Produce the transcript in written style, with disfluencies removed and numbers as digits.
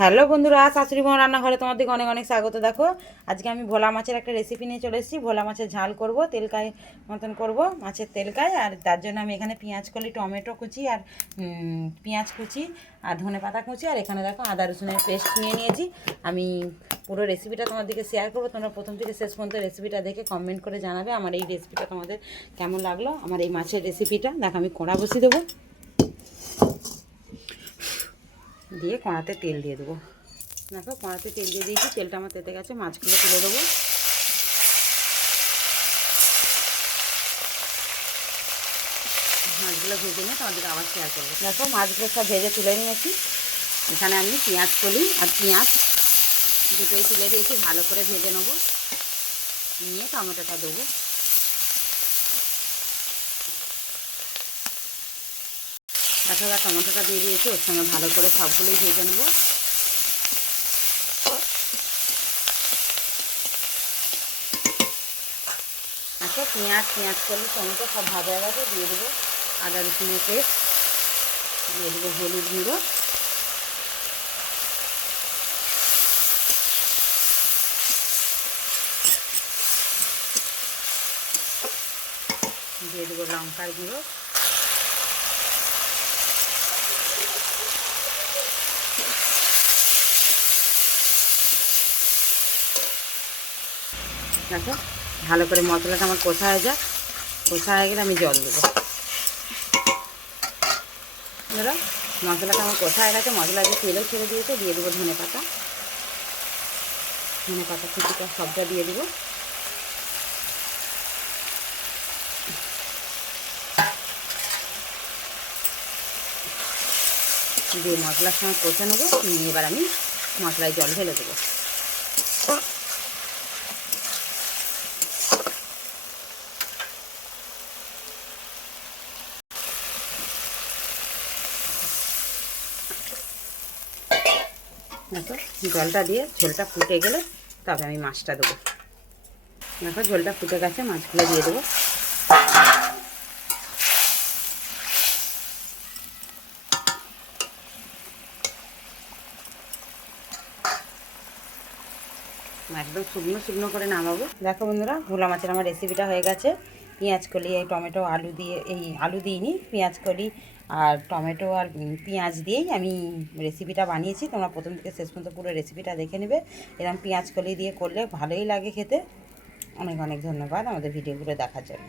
Hello বন্ধুরা, শাশুড়ি মা রান্নাঘরে তোমাদেরকে অনেক অনেক স্বাগত। দেখো আজকে আমি ভোলা মাছের একটা রেসিপি নিয়ে চলে এসেছি। ভোলা মাছের ঝাল করব, তেলকাই মতন করব, মাছের তেলকাই। আর তার জন্য আমি এখানে পেঁয়াজ কলি, টমেটো কুচি আর পেঁয়াজ কুচি আর ধনেপাতা কুচি আর এখানে দেখো আদা রসুনের পেস্ট নিয়ে নিয়েছি। আমি পুরো রেসিপিটা তোমাদেরকে শেয়ার করবো। তোমরা প্রথম থেকে শেষ পর্যন্ত রেসিপিটা দেখে কমেন্ট করে জানাবে আমার এই রেসিপিটা তোমাদের কেমন লাগলো। আমার এই মাছের রেসিপিটা দেখো, আমি কড়া বসিয়ে দেবো, দিয়ে কড়াতে তেল দিয়ে দেবো। দেখো কড়াতে তেল দিয়ে দিয়েছি, তেলটা আমার তেতে গেছে, মাছগুলো তুলে দেবো। মাছগুলো ভেজে নিয়ে তোমাদের আবার শেয়ার করবো। দেখো মাছগুলো সব ভেজে তুলে নিয়েছি। এখানে আমি পেঁয়াজ কলি আর পেঁয়াজ দুটোই তুলে দিয়েছি, ভালো করে ভেজে নেবো। নিয়ে টমেটোটা দেবো। দেখো এবার টমেটোটা দিয়ে দিয়েছি, ওর সঙ্গে ভালো করে সবগুলোই ভেজে নেবো। দেখো পেঁয়াজ করলে টমেটো সব ভাজা হয়ে গেছে, দিয়ে দেবো আদা রসুনের পেস্ট, দিয়ে দেবো হলুদ গুঁড়ো, দিয়ে দেবো লঙ্কার গুঁড়ো, দেখো ভালো করে মশলাটা আমার কষা হয়ে যায়। কষা হয়ে গেলে আমি জল দেবো। ধরো মশলাটা আমার কষা হয়ে গেছে, মশলা দিয়ে তেলেও ছেড়ে দিয়েছে। দিয়ে দেবো ধনেপাতা কুচিটা সবটা দিয়ে দেবো। দিয়ে মশলার সঙ্গে কষে নেবো। নিয়ে এবার আমি মশলায় জল ঢেলে দেবো। দেখো জলটা দিয়ে ঝোলটা ফুটে গেলে তবে আমি মাছটা দেবো। দেখো ঝোলটা ফুটে গেছে, মাছগুলো দিয়ে দেবো। একদম শুকনো শুকনো করে নামাবো। দেখো বন্ধুরা, ভোলা মাছের আমার রেসিপিটা হয়ে গেছে। পেঁয়াজ কলি, এই টমেটো আলু দিয়ে, এই আলু দিইনি, পেঁয়াজ কলি আর টমেটো আর পেঁয়াজ দিয়েই আমি রেসিপিটা বানিয়েছি। তোমরা প্রথম থেকে শেষ পর্যন্ত পুরো রেসিপিটা দেখে নেবে। এরকম পেঁয়াজ কলি দিয়ে করলে ভালোই লাগে খেতে। অনেক অনেক ধন্যবাদ আমাদের ভিডিওগুলো দেখার জন্য।